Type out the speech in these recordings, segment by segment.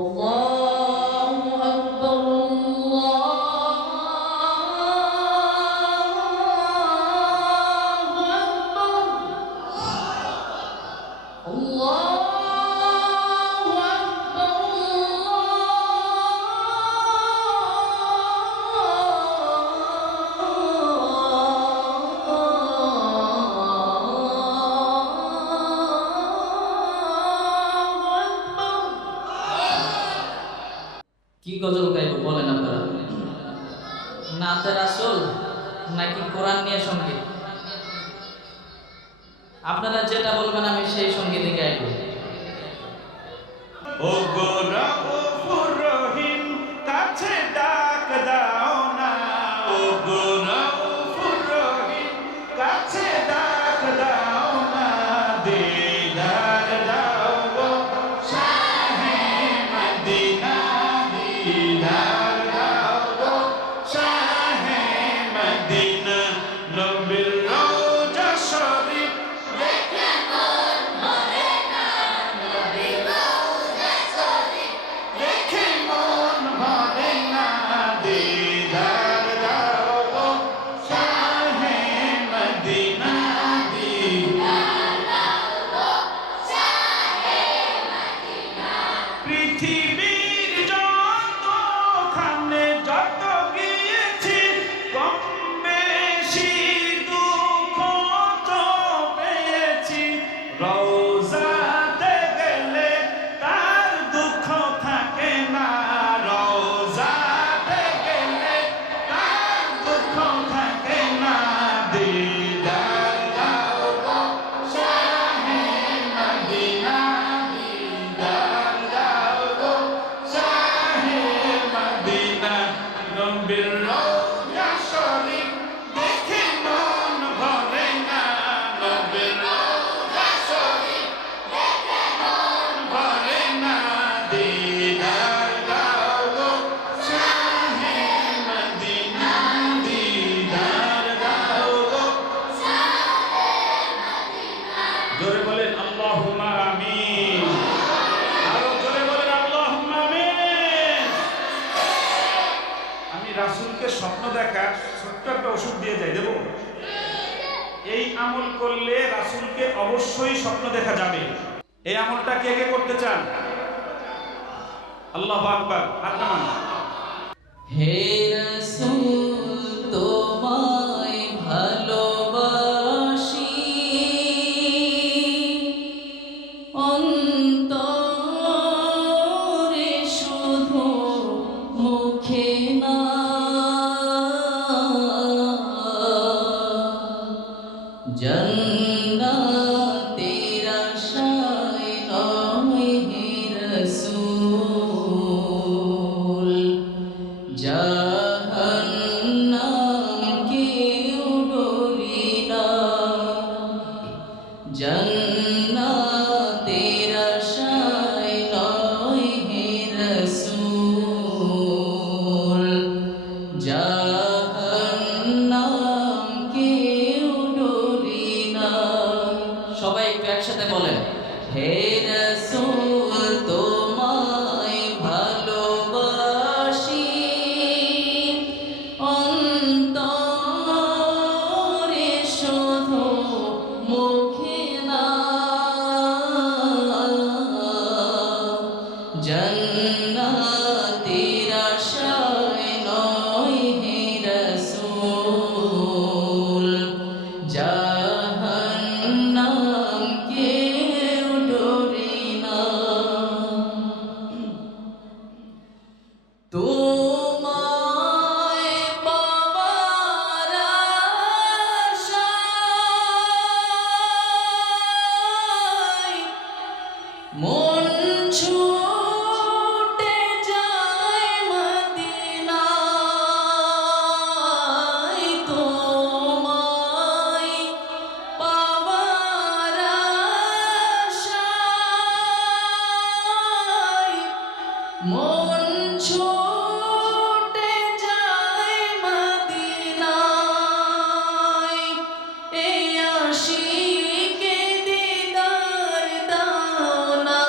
আল্লাহু আকবার, আল্লাহু কি গজল গাইব বলেন আপনারা? নাতে রাসূল নাকি কোরআন নিয়ে সঙ্গীত? আপনারা যেটা বলবেন আমি সেই সঙ্গীতই গাইব। ও গো রাউফুর রহিম কাছে ডাক দাও না, ও গো রাউফুর রহিম কাছে ডাক দাও না, দিদার দাও গো শাহে মদিনা, দিদার দাও গো শাহে মদিনা, নবীর রওজা শরীফ দেখে মন ভরে না, নবীর রওজা শরীফ দেখে মন ভরে না, দিদার দাও গো শাহে মদিনা, দিদার দাও গো শাহে মদিনা। পৃথিবীর যতখানে যত গিয়েছি কম বেশি দুঃখ তো পেয়েছি, রওজাতে গেলে তার দুঃখ থাকে না, রওজাতে গেলে তার দুঃখ থাকে না, দিদার দাও গো শাহে মদিনা, দিদার দাও গো শাহে মদিনা, নবীর রওজা শরীফ দেখে মন ভরে না, নবীর রওজা শরীফ দেখে মন ভরে না, দিদার দাও গো শাহে মদিনা, দিদার দাও গো শাহে মদিনা। জোরে বলেন আল্লাহুম্মা আমিন, আরো জোরে বলেন আল্লাহুম্মা আমিন। আমি রাসূলকে স্বপ্ন দেখা ছোট্ট একটা ওষুধ দিয়ে যাই, দেবো? এই আমল করলে রাসূলকে অবশ্যই স্বপ্ন দেখা যাবে। এই আমলটা কে কে করতে চান? আল্লাহু আকবার, হাত নামান। হে রাসূল তোমায় ভালোবাসি, অন্তরে শুধু মুখে না, জান্নাতের আশায় নয় হে রাসূল, জাহান্নাম কেউ ডরি না, জান্নাতের আশায় নয় হে রাসূল, জাহান্নাম কেউ ডরি না। সবাই একটু একসাথে বলেন, হে রাসূল তোমায় ভালোবাসি, অন্তরে শুধু মুখে না, জান্নাতের আশায় নয় হে রাসূল, জাহান্নাম কেউ ডরি না। তোমায় পাবার আশায় মন ছুটে যায় মদিনায়, তোমায় পাবার আশায় মন ছুটে যায় মদিনায়, এই আশিকে দিদার দাও না,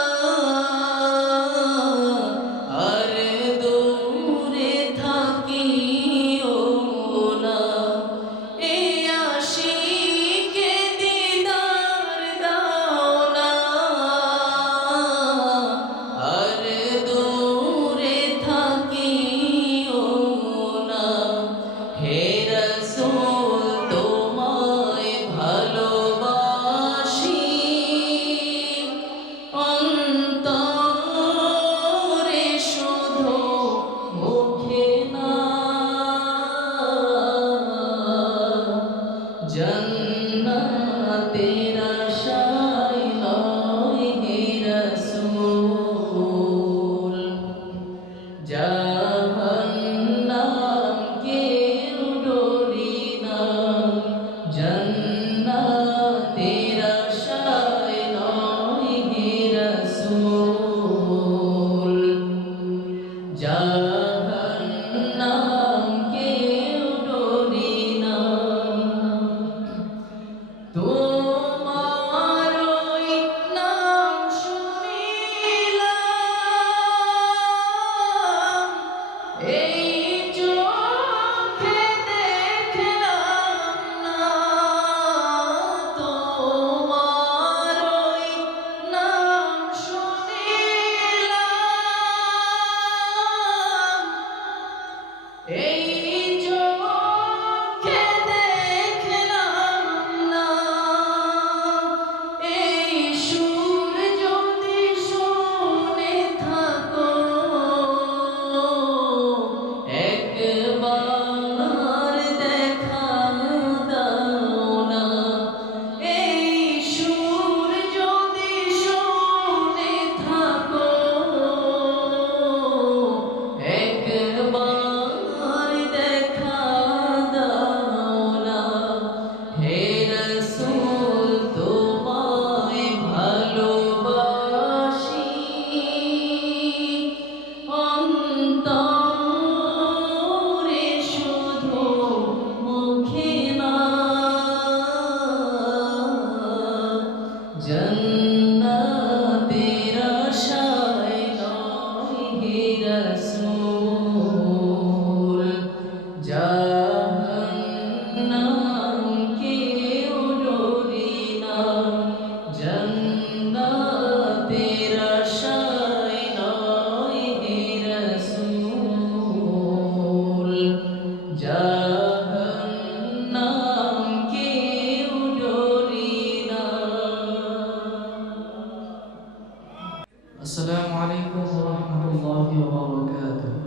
রহমতুল্লাহি ওয়া বারাকাতুহু।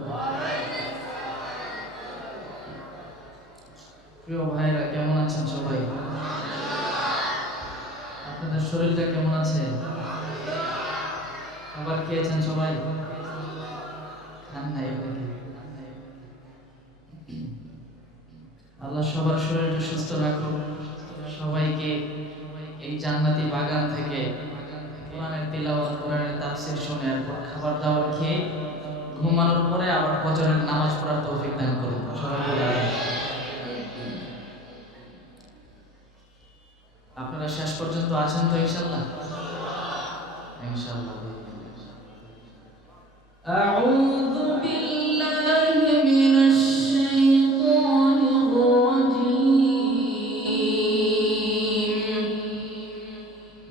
প্রিয় ভাইরা, কেমন আছেন সবাই? আপনাদের শরীরটা কেমন আছে? খাবার খেয়েছেন সবাই? খান নাই? আল্লাহ সবার শরীরটা সুস্থ রাখুন। সবাইকে এই জান্নাতি বাগান থেকে কোরআনের তিলাওয়াত, কোরআনের তাফসীর শুনে এরপর খাবার দাবার খেয়ে ঘুমানোর পরে আবার ফজরের নামাজ পড়ার তৌফিক দান করুন। সবাই বলে আমিন। আপনারা শেষ পর্যন্ত আছেন তো ইনশাআল্লাহ? ইনশাআল্লাহ। أعوذ بالله من الشيطان الرجيم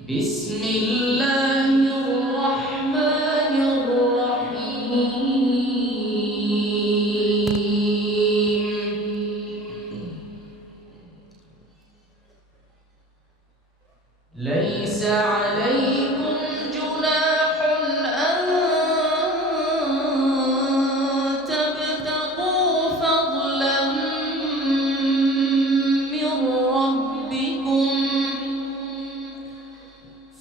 بسم الله الرحمن الرحيم ليس عليكم جناح أن تبتغوا فضلا من ربكم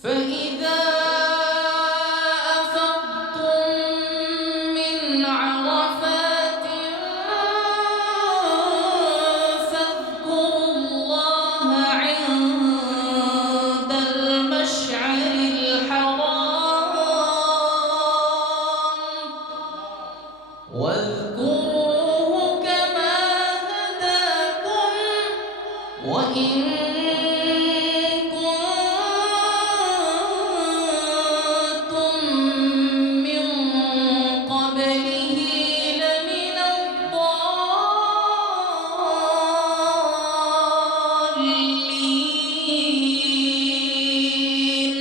فإذا أفضتم من عرفات فاذكروا الله عند المشعر الحرام واذكروه كما هداكم وإن كنتم من قبله لمن الضالين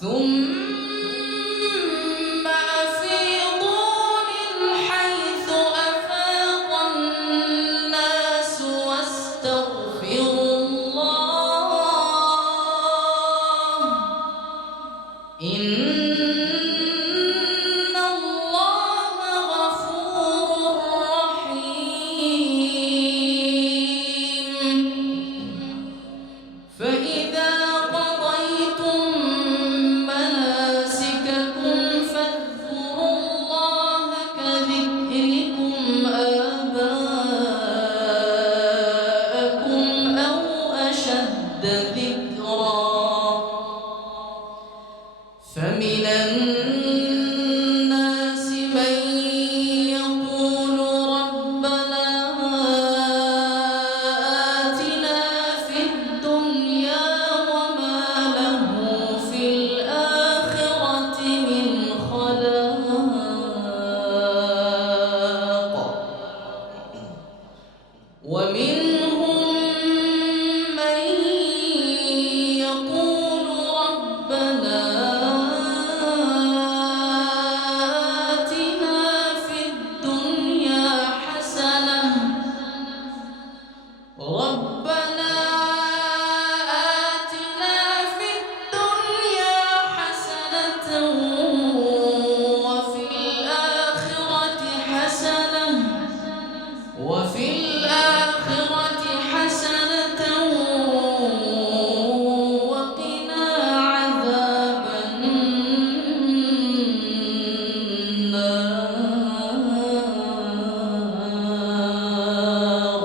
ثم أفيضوا من حيث أفاض الناس واستغفروا الله إن الله غفور رحيم فإذا قضيتم مناسككم فاذكروا الله كذكركم آباءكم أو أشد ذكرا فمن الناس من يقول ربنا آتنا في الدنيا وما له في الآخرة من خلاق ومنهم من يقول ربنا آتنا في الدنيا حسنة ربنا آتنا في الدنيا حسنة وفي الآخرة حسنة وقنا عذاب النار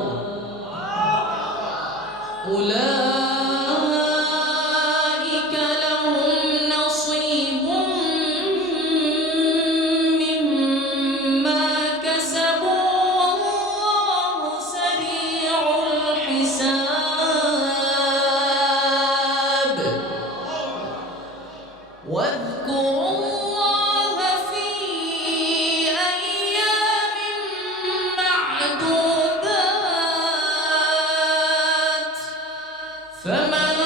أولئك لهم نصيب مما كسبوا والله سريع الحساب واذكروا الله في أيام معدودات فمن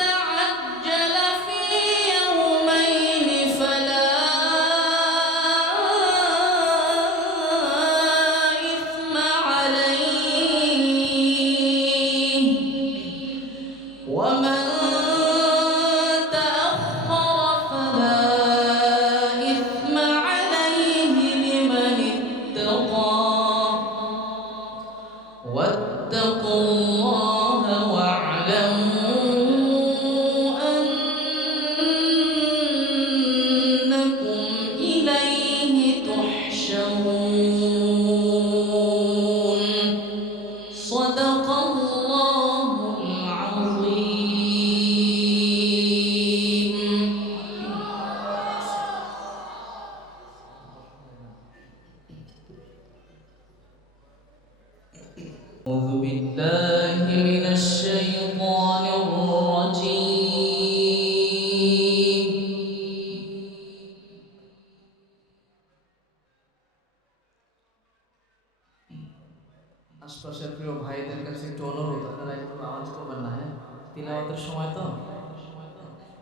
تعجل في يومين فلا إثم عليه ومن تأخر فلا আশপাশের প্রিয় ভাইদের কাছে একটু অনুরোধ, আপনারা একটু আওয়াজ করবেন না, হ্যাঁ? তিলাওয়াতের সময় তো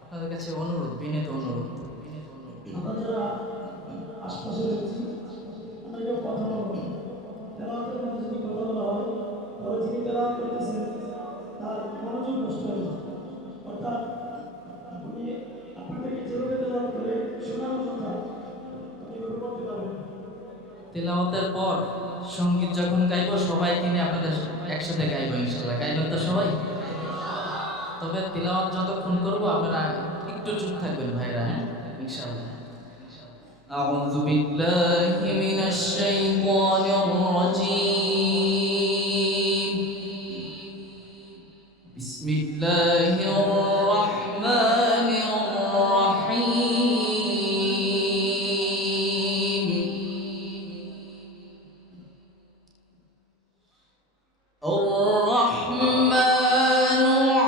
আপনাদের কাছে অনুরোধ, বিনীত অনুরোধ। আমরা যারা আশপাশে রয়েছি আমরা কেউ কথা বলবো না। তেলাওয়াতের মধ্যে যদি কথা বলা হয় তাহলে যিনি তেলাওয়াত করতেছেন তার মনোযোগ নষ্ট হয়ে যায়। অর্থাৎ উনি আপনাদেরকে যেভাবে তেলাওয়াত করে শোনানোর কথা আপনি এভাবে করতে পারবেন না। তিলাওয়াতের পর সঙ্গীত যখন গাইবো সবাই কিনে আপনাদের একসাথে গাইবো ইনশাআল্লাহ। গাইবেন তো সবাই? তবে তিলাওয়াত যতক্ষণ করবো আপনারা একটু চুপ থাকবেন ভাইরা, হ্যাঁ, ইনশাআল্লাহ। আউযু বিল্লাহি মিনাশ শাইতানির রাজীম। বিসমিল্লাহির রাহমানির রাহিম। الرحمن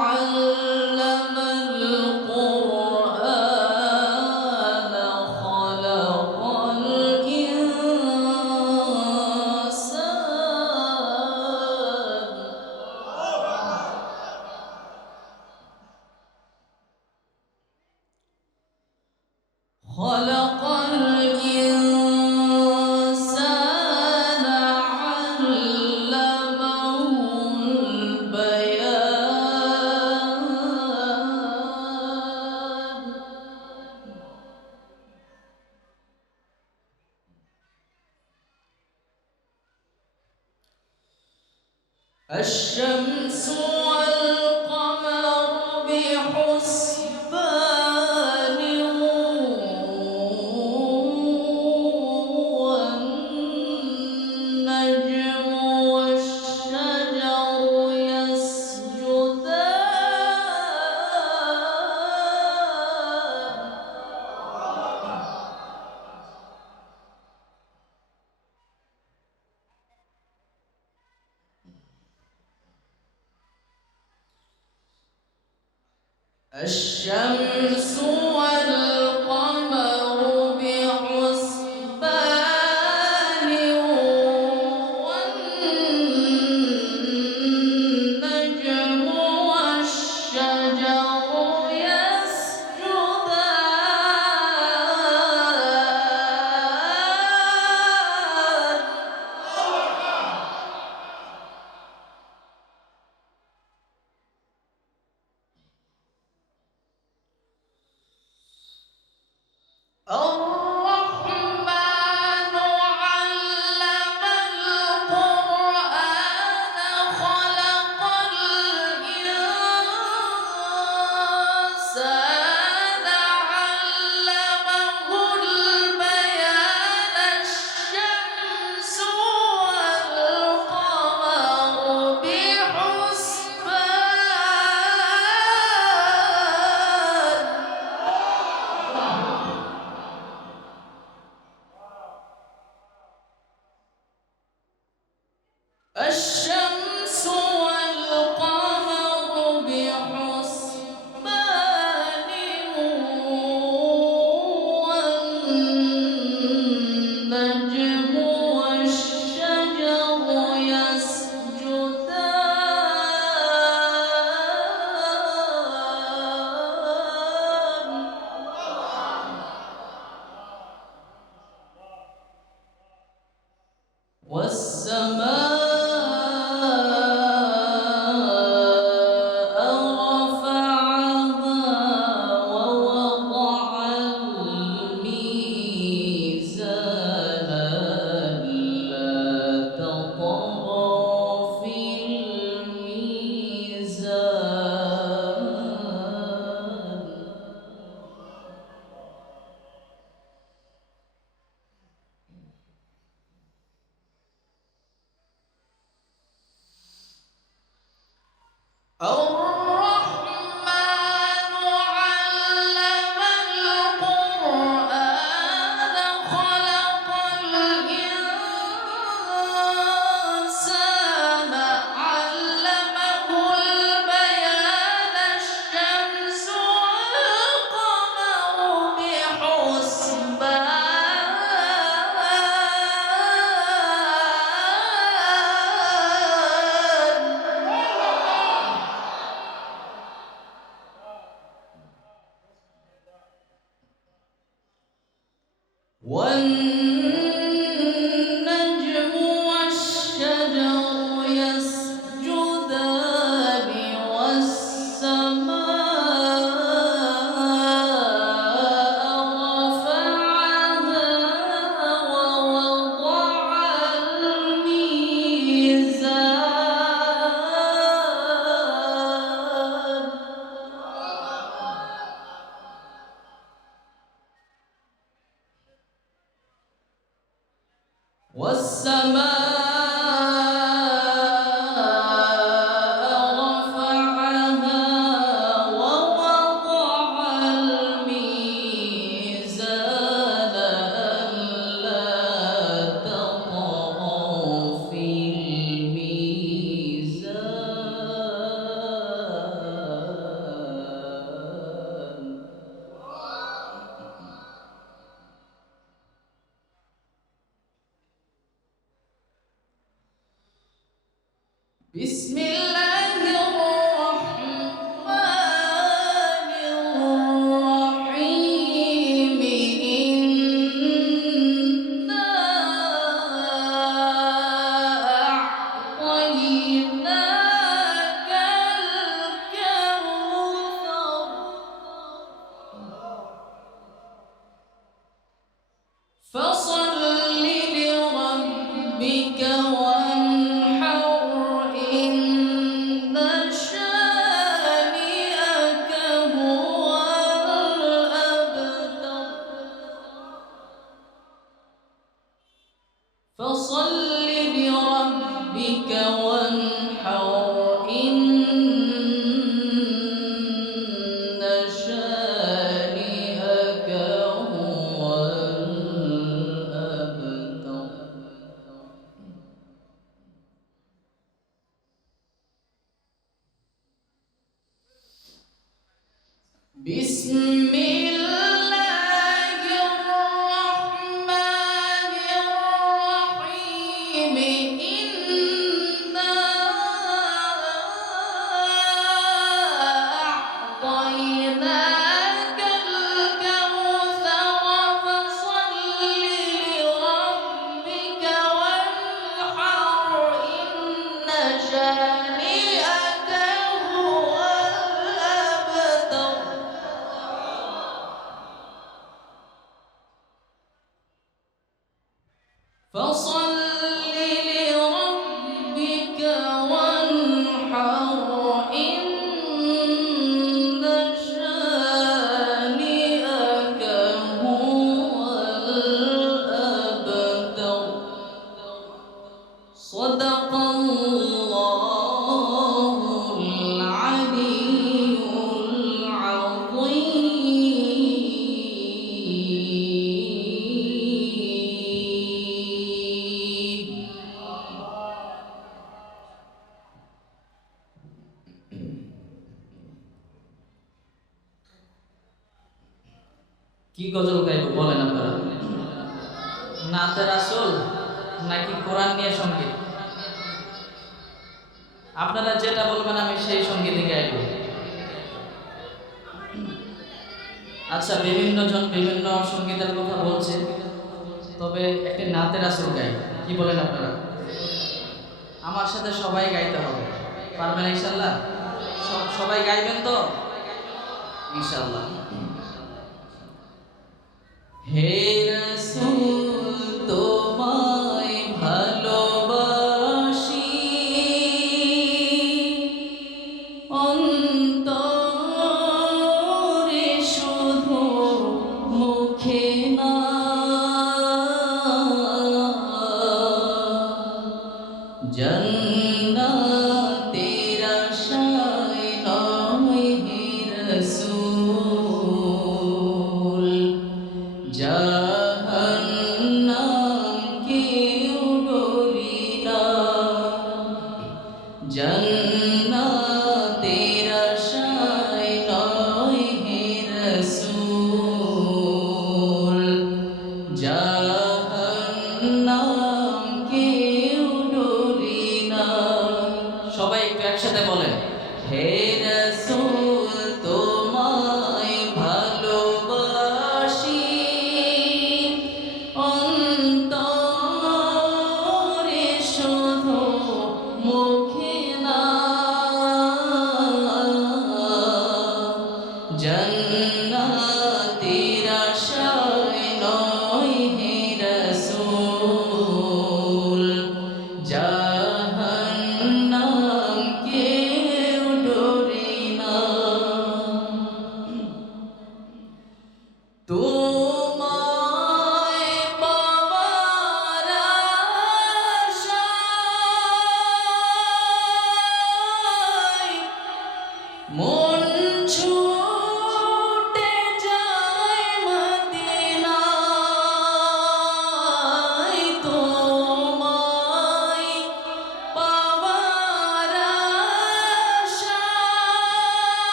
علم القرآن خلق الإنسان خلق الإنسان علمه البيان. الشمس والقمر بحسبان والنجم والشجر يسجدان. الشمس والقمر بحسبان والنجم والشجر يسجدان. الرحمن علم القرآن خلق الإنسان علمه البيان. الشمس والقمر بحسبان والنجم والشجر يسجدان والسماء رفعها ووضع الميزان والسماء رفعها ووضع الميزان ألا تطغوا في الميزان بسم الله الرحمن الرحيم إنا أعطيناك الكوثر فصل لربك وانحر إن شانئك هو الأبتر فصل لربك وانحر إن شانئك هو الأبتر بسم الله الرحمن الرحيم إنا أعطيناك الكوثر فصل لربك وانحر إن شانئك هو الأبتر فصل لربك وانحر إن شانئك هو الأبتر صدق الله العلي العظيم কি গজল গাইব বলেন আপনারা? নাতে রাসূল নাকি কোরআন নিয়ে সঙ্গীত? আপনারা যেটা বলবেন আমি সেই সঙ্গীতই গাইব। আচ্ছা, বিভিন্ন জন বিভিন্ন সঙ্গীতের কথা বলছে, তবে একটি নাতে রাসূল গাই, কি বলেন আপনারা? আমার সাথে সবাই গাইতে হবে, পারবেন ইনশাআল্লাহ? সবাই গাইবেন তো ইনশাআল্লাহ। হে রাসূল তোমায় ভালোবাসি অন্তরে শুধু মুখে না জান্নাতের আশায় নয় হে রাসূল जा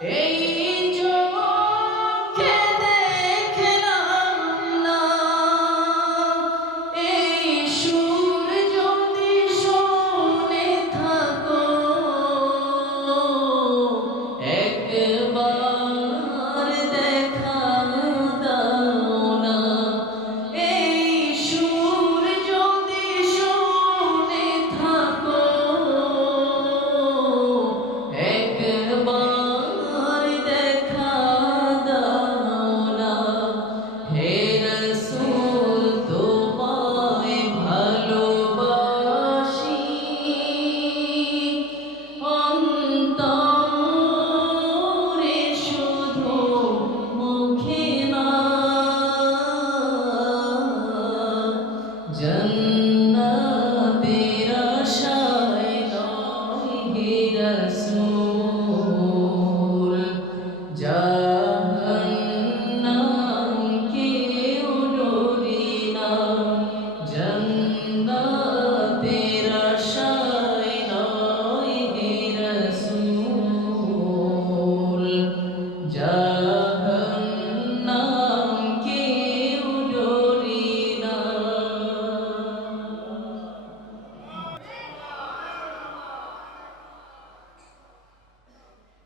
এই চোখে দেখলাম না, এই সুর যদি শুনে থাকো, একবার দেখা দাও না। এই সুর যদি শুনে থাকো, একবার দেখা দাও না। হে রাসূল তোমায় ভালোবাসি, অন্তরে শুধু মুখে না। জান্নাতের আশায় নয় হে রাসূল, জাহান্নাম কেউ ডরি না। জান্নাতের আশায় নয় হে রাসূল, জাহান্নাম কেউ ডরি না।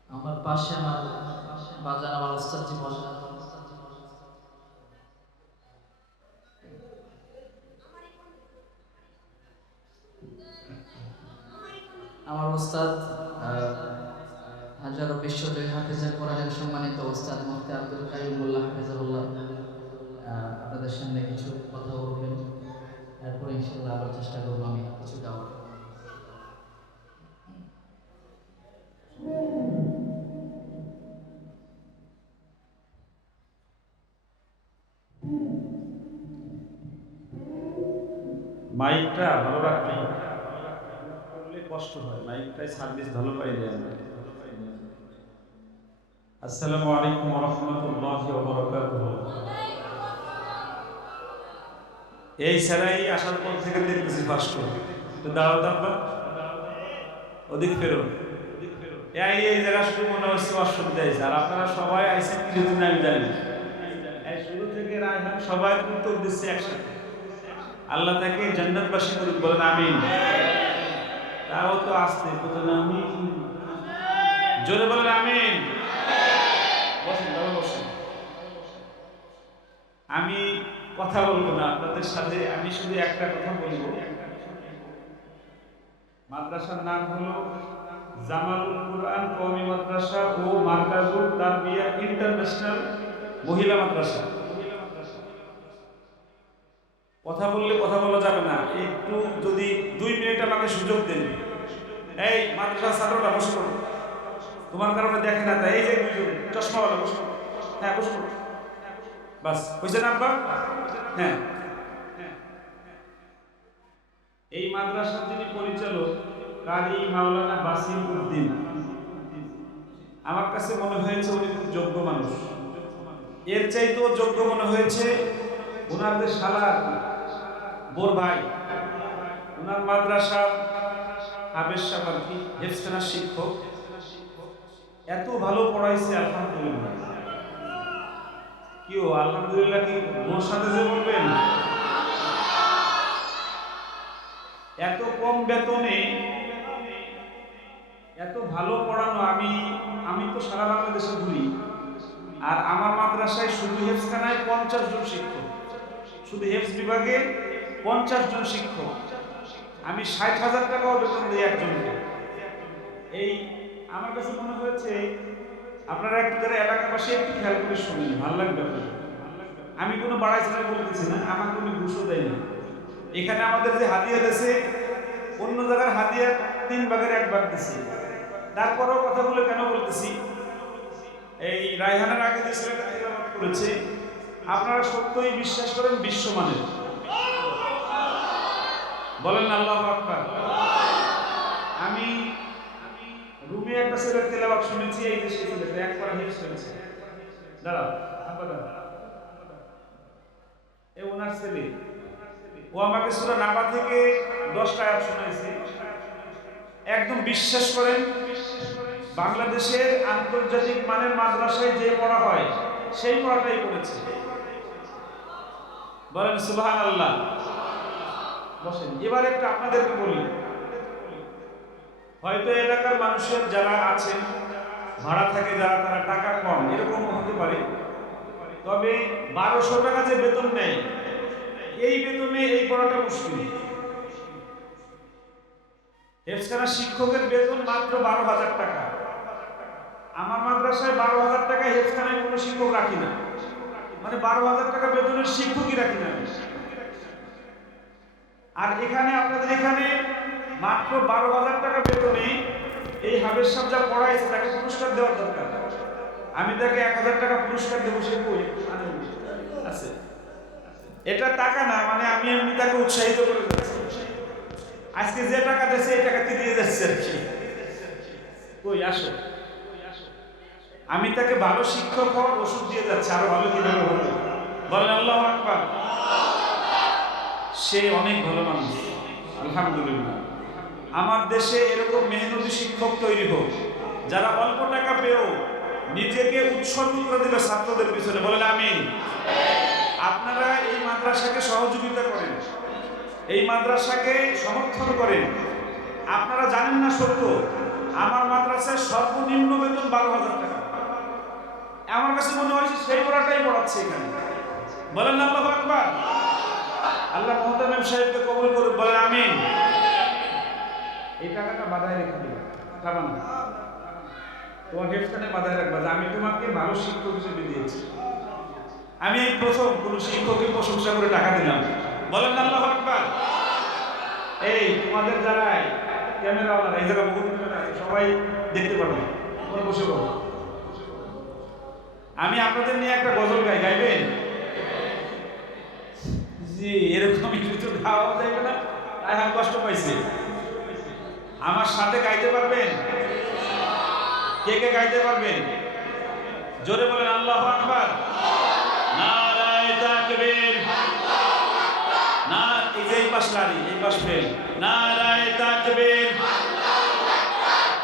আমার পাশে আমার বাজান আমার ওস্তাদ জি বসে। আমার ওস্তাদ হাজারো বিশ্বজয়ী হাফেজের কোরআনের সম্মানিত ওস্তাদ মুফতি আব্দুল কাইয়ুমুল্লাহ হাফেজাহুল্লাহ আপনাদের সামনে কিছু কথা বলবেন। এরপরে ইনশাআল্লাহ আবার চেষ্টা করবো আমি কিছু গাওয়ার। মাইকটা ভালো রাখতে করলে কষ্ট হয়, মাইকটাই সার্ভিস ভালো পাইলে আমরা। আসসালামু আলাইকুম ওয়া রাহমাতুল্লাহি ওয়া বারাকাতুহু। এই সেরাই আসার পর থেকে দেখতেছি ফাস্ট তো দাও দাও ওদিক ফেরো, এই জায়গা শুধু মনে হচ্ছে অসুবিধা হয়েছে। আর আপনারা সবাই আইসেন কি যদি আমি জানি, এই শুরু থেকে রায়হান সবাই উত্তর দিচ্ছে একসাথে। আল্লাহ তাকে জান্নাতবাসী করুক, বলেন আমিন। তাও তো আসতে বলেন আমিন, জোরে বলেন আমিন। বসেন বাবা বসেন। আমি কথা বলবো না আপনাদের সাথে, আমি শুধু একটা কথা বলবো। মাদ্রাসার নাম হলো জামালুল কুরআন কওমি মাদ্রাসা ও মারকাজুল তারবিয়া ইন্টারন্যাশনাল মহিলা মাদ্রাসা। কথা বললে কথা বলা যাবে না, একটু যদি 2 মিনিট আমাকে সুযোগ দেন। এই মাদ্রাসার ছাত্ররা বসে পড়ো, তোমার কারণে দেখে না তাই। এই যে চশমাওয়ালা বসে পড়ো, হ্যাঁ বসে পড়ো, বাস হয়েছে না আব্বা? হ্যাঁ। এই মাদ্রাসার যিনি পরিচালক কারি মাওলানা বাসির উদ্দিন, আমার কাছে মনে হয়েছে উনি খুব যোগ্য মানুষ। এর চাইতেও যোগ্য মনে হয়েছে ওনার যে শালা বোর ভাই, ওনার মাদ্রাসার হাফেজ সাহেব আর কি হেফজখানার শিক্ষক, এত ভালো পড়াইছে আলহামদুলিল্লাহ। কিও আলহামদুলিল্লাহ কি মোর সাথে যে বলবেন? এত কম বেতনে এত ভালো পড়ানো, আমি তো সারা বাংলাদেশে ঘুরি, আর আমার মাদ্রাসায় শুধু হেফজখানায় 50 জন শিক্ষক, শুধু হেফজ বিভাগে 50 জন শিক্ষক। আমি 60,000 টাকাও বেতন দিই একজনকে। এই আমার কাছে মনে হয়েছে আপনারা একটু যারা এলাকাবাসী একটু খেয়াল করে শুনুন, ভালো লাগবে আপনাদের। আমি কোনো বাড়াই ছাড়া বলতেছি না, আমার কোনো ঘুষও দেয় না। এখানে আমাদের যে হাদিয়া দিয়েছে, অন্য জায়গার হাদিয়া 3 ভাগের 1 ভাগ দিছে। তারপরেও কথাগুলো কেন বলতেছি, এই রায়হানের আগে যে ছেলেটা তেলাওয়াত করেছে, আপনারা সত্যই বিশ্বাস করেন বিশ্বমানের? বলেন আল্লাহু আকবার। আমি রুমে একটা ছেলের তেলাওয়াত শুনেছি, এই যে সেই ছেলেটা একবার হিফজ হয়েছে। দাঁড়াও আব্বা দাঁড়াও, এই ওনার ছেলে, ও আমাকে সূরা নাবা থেকে 10টা আয়াত শোনাইছে। একদম বিশ্বাস করেন বাংলাদেশের আন্তর্জাতিক মানের মাদ্রাসায় যে পড়া হয় সেই পড়াটাই পড়েছে। বলেন সুবহানাল্লাহ। বসেন, এবার একটু আপনাদেরকে বলি, হয়তো এলাকার মানুষের যারা আছেন ভাড়া থাকে যারা, তারা টাকা কম এরকম হতে পারে, তবে 1200 টাকা যে বেতন নেয় এই বেতনে এই পড়াটা মুশকিল। হেফজখানা শিক্ষকের বেতন মাত্র 12,000 টাকা। আমার মাদ্রাসায় 12,000 টাকা হেফজখানায় কোনো শিক্ষক রাখি না, মানে 12,000 টাকা বেতনের শিক্ষকই রাখি না। আর এখানে আপনাদের এখানে মাত্র 12,000 টাকা বেতনে এই হাবেজ সাহেব যা পড়াইছে তাকে পুরস্কার দেওয়ার দরকার। আমি তাকে 1000 টাকা পুরস্কার দেবো, সে কই আছে? এটা টাকা না, মানে আমি এমনি তাকে উৎসাহিত করে যাচ্ছি। আজকে যে টাকা দিয়েছে এই টাকাতে দিয়ে যাচ্ছে আর কি। কই আসো, আমি তাকে ভালো শিক্ষক হওয়ার ওষুধ দিয়ে যাচ্ছি, আরো ভালো কিভাবে হলো। বলেন আল্লাহু আকবার। সে অনেক ভালো মানুষ, আলহামদুলিল্লাহ। আমার দেশে এরকম মেহনতি শিক্ষক তৈরি হোক যারা অল্প টাকা পেয়েও নিজেকে উৎসর্গ করে দেবে ছাত্রদের পিছনে। বলেন আমিন। আপনারা এই মাদ্রাসাকে সহযোগিতা করেন, এই মাদ্রাসাকে সমর্থন করেন। আপনারা জানেন না সত্য, আমার মাদ্রাসায় সর্বনিম্ন বেতন 12,000 টাকা। আমার কাছে মনে হয় সেই পড়াটাই পড়াচ্ছে এখানে। বলেন আল্লাহু আকবার। আল্লাহ মোহতামিম সাহেবকে কবুল করুন। বলেন আমিন। এই টাকাটা বাধায় রেখে দিবে, খাবা না, তোমার হেফখানে বাধায় রাখবা যে আমি তোমাকে ভালো শিক্ষক হিসেবে দিয়েছি। আমি এই প্রথম কোন শিক্ষকের প্রশংসা করে টাকা দিলাম। বলেন আল্লাহু আকবার। এই তোমাদের যারাই ক্যামেরাওয়ালা, এই জায়গা বহু ক্যামেরা আছে, সবাই দেখতে পারবে, তোমরা বসে পড়ো। আমি আপনাদের নিয়ে একটা গজল গাই, গাইবেন? জি, এরকম কিছু গাওয়া যাবে না, আমি কষ্ট পাইছি। আমার সাথে গাইতে পারবেন? কে কে গাইতে পারবেন? জোরে বলেন আল্লাহু আকবার। নারায়ে তাকবীর। না, এই যে এই পাশ লারি, এই পাশ ফেল। নারায়ে তাকবীর।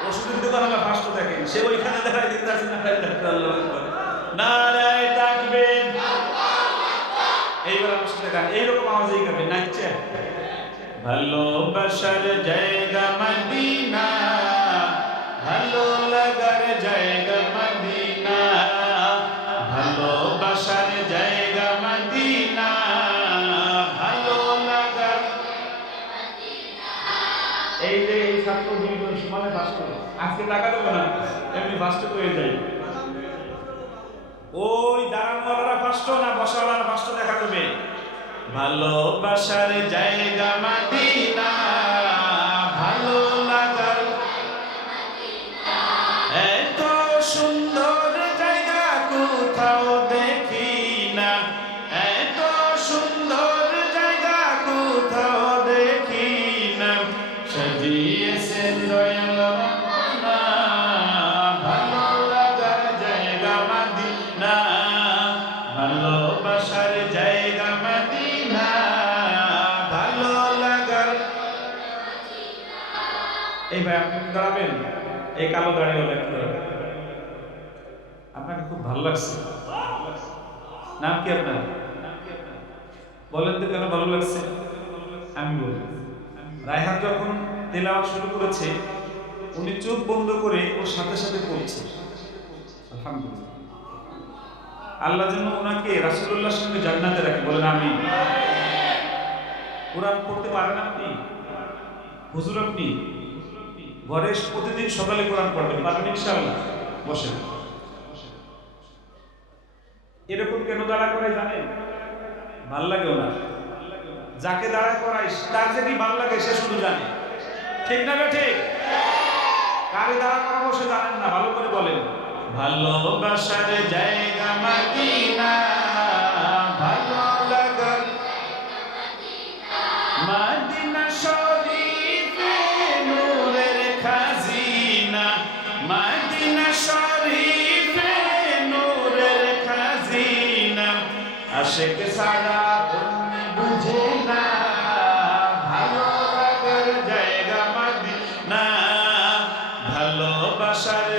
ওষুধের দোকান হলে ফার্স্ট দেখেন, সে ওইখানে দাঁড়ায় দিতে আছে। নারায়ে তাকবীর, আল্লাহু আকবার। নারায়ে তাকবীর। এইবার আমার সাথে গান এইরকম আওয়াজেই গাবে, নাচছে। ভালোবাসার জায়গা মদিনা, ভালো লাগার জায়গা মদিনা, ভালোবাসার জায়গা মদিনা, ভালো লাগার। এই যে এই ছাত্র দুইজন সমানে ফার্স্ট করে, আজকে টাকা দেবো না, এমনি ফার্স্ট হয়ে যায়। ওই দাঁড়ানোয়ালারা ফার্স্ট না বসাওয়ালারা ফার্স্ট দেখা যাবে। ভালোবাসার জায়গা মদিনা, ভালো লাগার। এত সুন্দর জায়গা কোথাও দেখি না, এত সুন্দর জায়গা কোথাও দেখি না, সাজিয়েছেন দয়াল রহমানা, ভালো লাগার জায়গা মদিনা, ভালোবাসার জায়গা মদিনা, ভালো লাগার। এই ভাই আপনি দাঁড়াবেন, এই কালো দাঁড়িয়ে হলো একটু আপনাকে খুব ভালো লাগছে। নাম কি আপনার? বলেন তো কেন ভালো লাগছে? আমি বলি, রায়হান যখন তেলাওয়াত শুরু করেছে উনি চোখ বন্ধ করে ওর সাথে সাথে পড়ছে। আলহামদুলিল্লাহ, আল্লাহ যেন ওনাকে রাসূলুল্লাহর সঙ্গে জান্নাতে রাখে। বলেন আমিন। কোরআন পড়তে পারেন আপনি? হুজুর আপনি ঘরে প্রতিদিন সকালে কোরআন পড়বেন, পারবেন ইনশাআল্লাহ? বসেন। এরকম কেন দাঁড়া করাই জানেন? ভাল লাগে ওনার। যাকে দাঁড়া করাই তার যে কি ভাল লাগে সে শুধু জানে, ঠিক না? ঠিক। কারে দাঁড়া করাবো সে জানেন না, ভালো করে বলেন। ভালোবাসার জায়গা মদিনা, ভালো লাগার মদিনা শরীফে নূরের খাজিনা, মদিনা শরীফে নূরের খাজিনা, আশিক সারা বুঝে না, ভালো লাগার জায়গা মদিনা, ভালোবাসার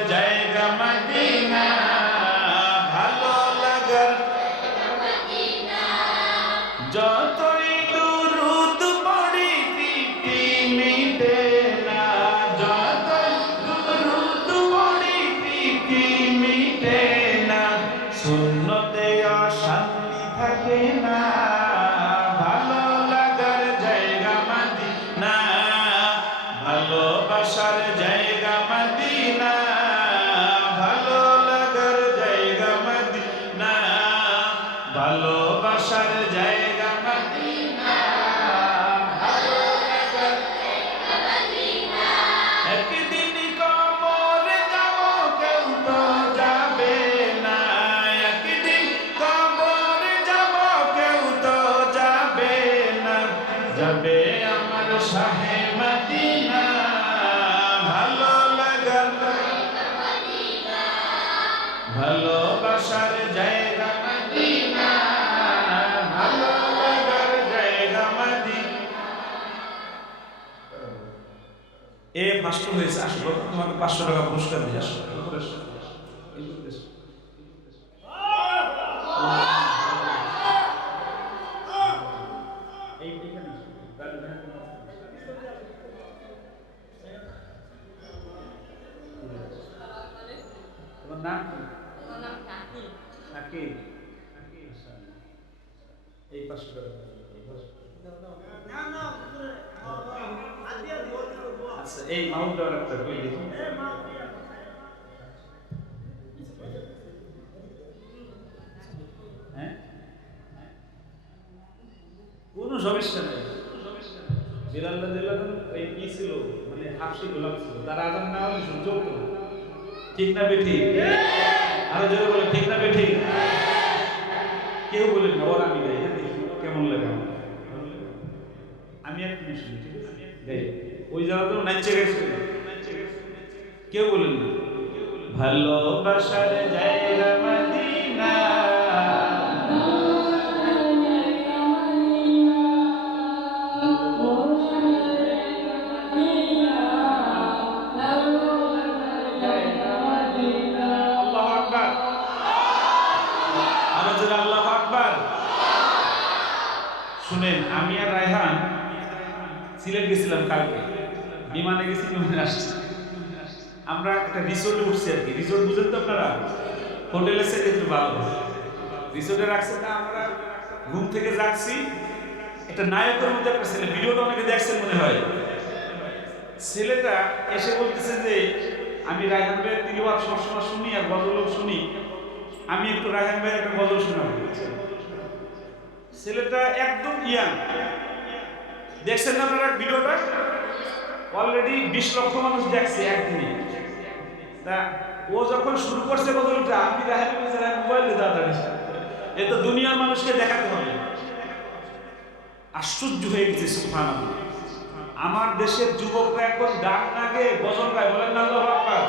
শূন্যতে অশান্তি থাকে না, ভালো লাগার জায়গা মদিনা, ভালোবাসার জায়গা মদিনা, ভালো লাগার জায়গা মদিনা, ভালোবাসার জায়গা মদিনা, ভালো লাগার জায়গা মদিনা। একদিন কবরে যাব কেউ তো যাবে না, একদিন কবরে যাব কেউ তো যাবে না, যাবে আমার শাহে মদিনা, ভালো লাগার জায়গা মদিনা, ভালোবাসার জায়গা মদিনা, ভালো লাগার জায়গা মদিনা। এ ফার্স্ট হয়েছে, আসবো তোমাকে 500 টাকা পুরস্কার দিয়ে আসো। তোমার নাম কি? সাকিব। এই 500 টাকা। আচ্ছা, এই মাউন্টটা রাখতে কই দেখি। হ্যাঁ, কোনো সমস্যা নেই। বিলাল্লাহ দিলাম এই কি ছিল, মানে হাফসি গোলাম ছিল, তার আজান না হলে সূর্য উঠতো। ঠিক না বেঠি? আরো জোরে বলে ঠিক না বেঠি? কেউ বলেন না, ওর আমি গাই, দেখি কেমন লাগে আমার। আমি এক মিনিট শুনি, ঠিক আছে? গাই ওই জায়গাতেও নাচে গেছে, কেউ বলেন না। ভালোবাসার জায়গা মদিনা, আল্লাহু আকবার, আরো জোরে আল্লাহু আকবার। শুনেন, আমি আর রায়হান সিলেট গেছিলাম কালকে, বিমানে গেছি, বিমানে আসছি। আমরা একটা রিসোর্টে উঠছি আর কি। রিসোর্ট বুঝেন তো আপনারা? হোটেলের সাথে একটু ভালো রিসোর্টে রাখছে না। আমরা ঘুম থেকে যাচ্ছি, একটা নায়কের মধ্যে একটা ছেলে, ভিডিওটা অনেকে দেখছেন মনে হয়। ছেলেটা এসে বলতেছে যে আমি রায়হান ভাইয়ের তিলাওয়াত সবসময় শুনি আর গজলও শুনি, আমি একটু রায়হান ভাইয়ের একটা গজল শোনাবো। ছেলেটা একদম ইয়াং, দেখছেন না আপনারা ভিডিওটা? অলরেডি 20 লক্ষ মানুষ দেখছে একদিনে। তা ও যখন শুরু করছে গজলটা, আমি রায়হান ভাইয়ের মোবাইলে দাঁড়াতে, এ তো দুনিয়ার মানুষকে দেখাতে হবে। আশ্চর্য হয়ে গেছে, সুবহানাল্লাহ। আমার দেশের যুবকরা এখন গান না গেয়ে গজল গায়, বলেন না আল্লাহু আকবার।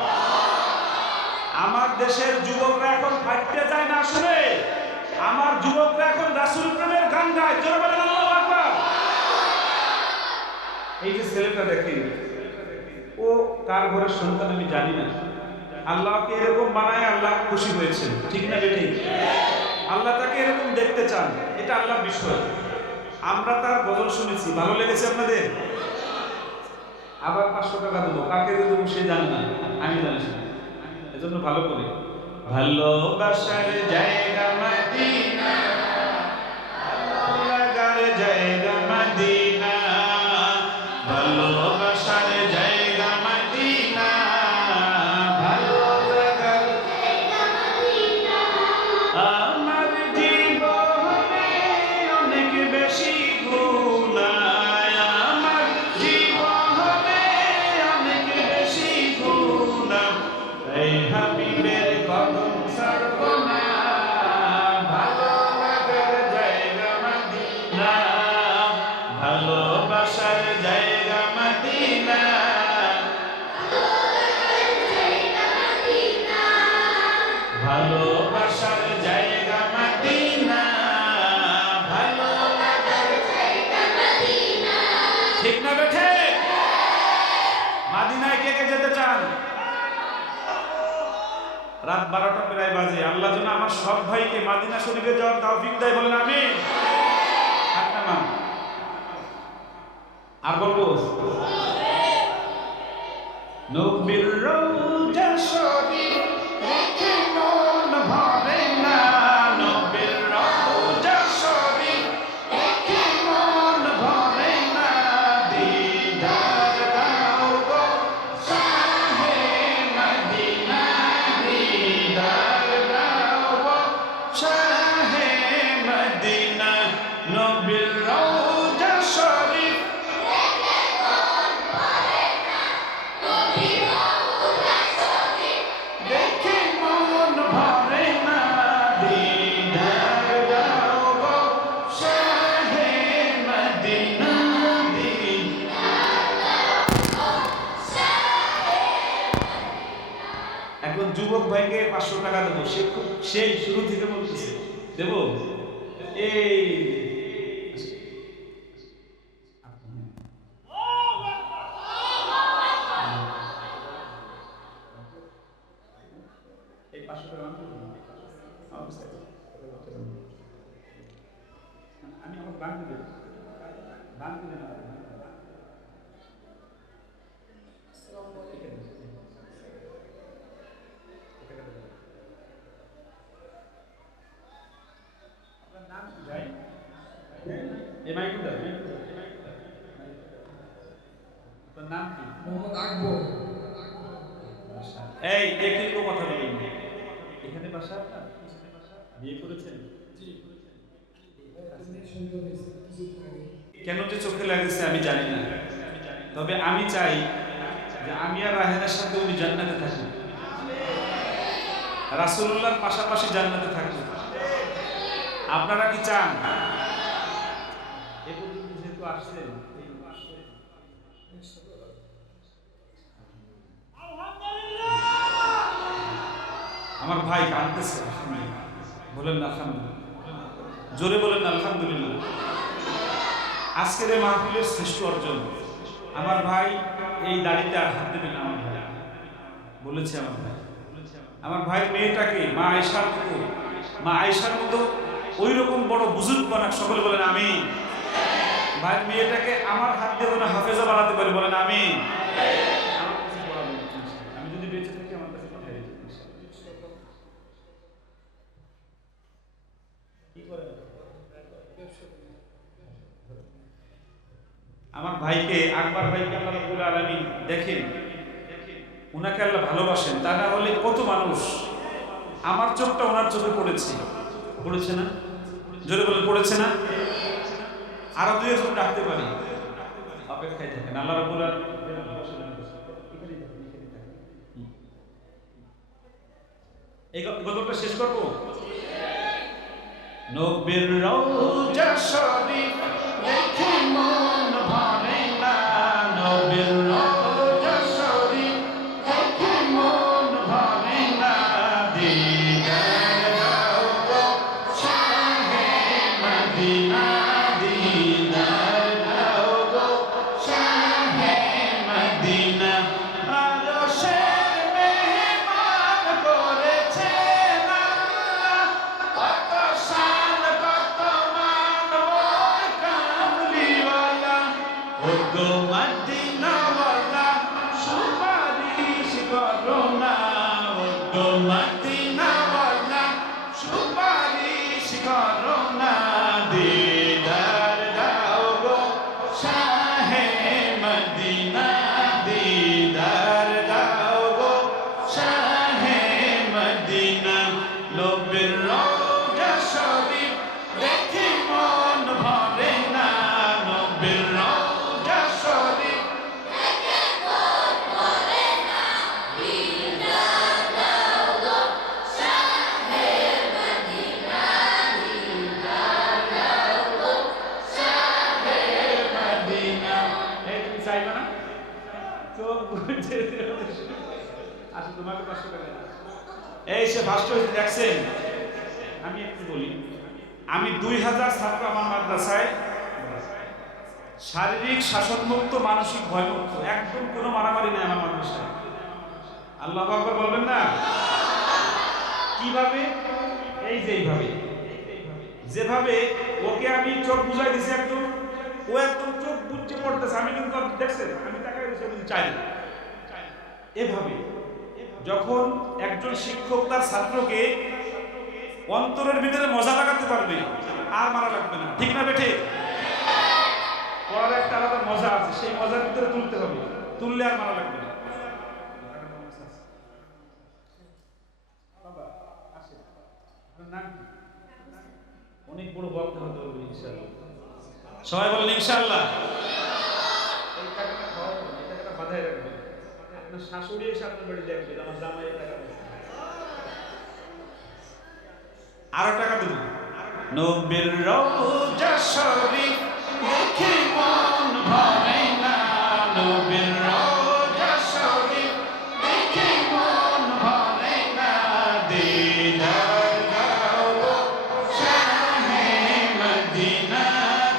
আমার দেশের যুবকরা এখন ফাইটতে যায় না শুনে, আমার যুবকরা এখন রাসূল প্রেমের গান গায়, জোরে বলেন আল্লাহু আকবার। এই যে ছেলেটা দেখেন, ও কার ঘরের সন্তান আমি জানি না, আল্লাহকে এরকম বানায় আল্লাহ খুশি হয়েছেন, ঠিক না বেটি? আল্লাহ তাকে এরকম দেখতে চান, এটা আল্লাহর বিষয়। আমরা তার গজল শুনেছি, ভালো লেগেছে আপনাদের? আবার 500 টাকা দেবো, কাকে দেবো সে জানে না, আমি জানি না। এজন্য ভালো করে, ভালোবাসার জায়গা মদিনা, ভালো লাগার জায়গা মদিনা, ভালোবাসার জায়গা মদিনা, ভালো লাগার জায়গা মদিনা। আমার জীবনে অনেক বেশি গুনাহ, আমার জীবনে অনেক বেশি গুনাহ, এই হাবিবের কদম ছাড়ব না, ভালো লাগার জায়গা মদিনা, ভালোবাসার জায়গা মদিনা, ভালোবাসার জায়গা মদিনা, ভালো লাগার জায়গা মদিনা। ঠিক না বেঠে? মদিনায় কে কে যেতে চান? রাত 12টা প্রায় বাজে। আল্লাহ যেন আমার সব ভাইকে মদিনা শরীফে যাওয়ার তৌফিক দেয়, বলেন আমিন। আর বলবো, নবীর রওজা শরীফ রেখে মন ভরে না, যুবক ভাইকে 500 টাকা দেবো, সে খুব সেই শুরু থেকে বলতেছে দেব। এই এই 500 টাকা আমি আমার বাংলা দেব, বাংলা দেব। নাম কি ভাই? এই মাইকটা আপনার নাম কি? মোহাম্মদ আকবর। এই একই কথা বলুন, এখানে বাসা আপনার? বিয়ে করেছেন? কেন যে চোখে লাগেছে আমি জানি না, তবে আমি চাই যে আমি আর রাহেনের সাথে উনি জান্নাতে থাকুন, রাসূলুল্লাহর পাশাপাশি জান্নাতে থাকুন। আপনারা কি চান? এ পর্যন্ত যেহেতু আসছেন, আমার ভাই কাঁদতেছে, বলেন না আলহামদুলিল্লাহ, জোরে বলেন না আলহামদুলিল্লাহ। আজকের এই মাহফিলের শ্রেষ্ঠ অর্জন আমার ভাই এই দাড়িতে আর হাত দেবে না। আমার ভাই বলেছে, আমার ভাই মেয়েটাকে মা আয়েশার মতো ওই রকম বড় বুজুর্গ বানাক, সকলে বলেন আমি। ভাই মেয়েটাকে আমার হাত দিয়ে যেন হাফেজা বানাতে পারি, বলেন আমি। আমি যদি বেঁচে থাকি আমার কাছে পাঠিয়ে দিতে কি করে। আমার ভাইকে আকবর ভাইকে আল্লাহ রাব্বুল আলামিন দেখেন, উনাকে আল্লাহ ভালোবাসেন, তা না হলে কত মানুষ, আমার চোখটা ওনার চোখে পড়েছে না? জোরে বলে পড়েছে না? আরো দুই একজন ডাকতে পারি, অপেক্ষায় থাকেন। আল্লাহ রাব্বুল আলামিন এই গল্পটা শেষ করবো। নবীর রওজা শরীফ দেখে মন ভরে না, নবীর রওজা শরীফ দেখে মন ভরে না, দিদার দাও গো শাহে মদিনা, দিদার দাও গো শাহে মদিনা। আরশের মেহমান করেছেন আল্লাহ, কত শান কত মান মোর কামলিওয়ালা। ও গো মদিনাওয়ালা সুপারিশ করো না, ও গো মদিনাওয়ালা সুপারিশ করো না, দিদার দাও গো শাহে মদিনা, দিদার দাও গো শাহে মদিনা। নবীর রওজা শরীফ দেখে মন ভরে না, নবীর রওজা শরীফ মদিনা। এই তুমি চাইবে না? চোখ বুঝে আসলে তোমাকে 500 টাকা দিই। এই সে ভাষ্য দেখছেন। আমি একটু বলি, আমি 2000 ছাত্র আমার মাদ্রাসায়, শারীরিক শাসনমুক্ত, মানসিক ভয়মুক্ত, একদম কোনো মারামারি নেই আমার মাদ্রাসায়। আল্লাহু আকবার বলবেন না? কিভাবে? এই যে এইভাবে, যেভাবে ওকে আমি চোখ বুঝাই দিছি, একদম ও একদম চোখ বুঝতে পড়তেছে, আমি কিন্তু দেখছেন আমি তাকাই বসে চাই না। এভাবে যখন একজন শিক্ষক তার ছাত্রকে অন্তরের ভিতরে মজা লাগাতে পারবে, আর মারা লাগবে না, ঠিক না বেঠে? পড়ার একটা আলাদা মজা আছে, সেই মজার ভিতরে তুলতে হবে, তুললে আর মারা লাগবে না। বাবা আসে, আপনার নাম কি? অনেক বড় বক্তা হতে হবে ইনশাআল্লাহ, সবাই বলেন ইনশাআল্লাহ। এই টাকাটা খাওয়া হবে, এই টাকাটা বাঁধায় রাখবেন, আপনার শাশুড়ি এসে আপনার বাড়ি দেখবে আমার জামাই টাকা আরো টাকা দেব। নবীর রওজা শরীফ দেখে মন ভরে না, নবীর রওজা শরীফ দেখে মন ভরে না, दीदार दाओ गो शाहे मदीना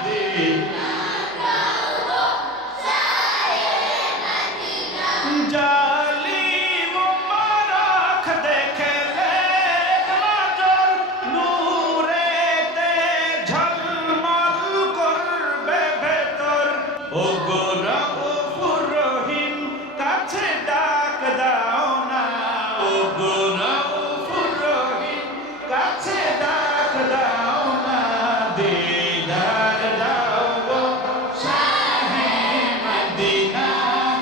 दीदार दाओ गो शाहे मदीना जाली मुबारक देखे ले नजर नूरे ते झलमल करबे ভেতর ও গো রউফুর রহিম কাছে ডাক দাও না ও গো রউফুর রহিম কাছে ডাক দাও না দিদার দাও গো শাহে মদিনা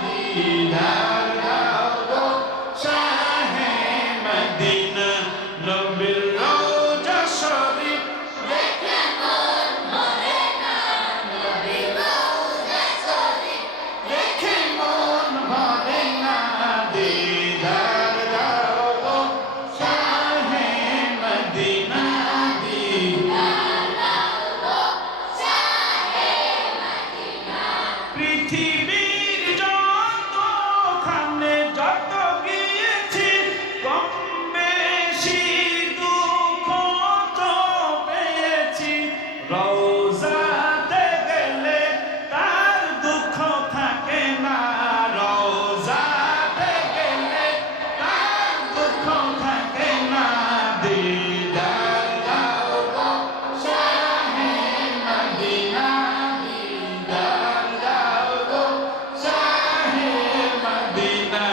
দিদার দাও গো শাহে মদিনা নবীর রওজা শরীফ দেখে মন ভরে না নবীর রওজা শরীফ দেখে মন ভরে না দিদার দাও গো শাহে মদিনা দিদার দাও গো শাহে মদিনা পৃথিবীর যতখানে যত গিয়েছি কম বেশি দুঃখ তো পেয়েছি রওজাতে গেলে তার দুঃখ থাকে না রওজাতে গেলে তার দুঃখ থাকে না দিদার দাও গো শাহে মদিনা দিদার দাও গো শাহে মদিনা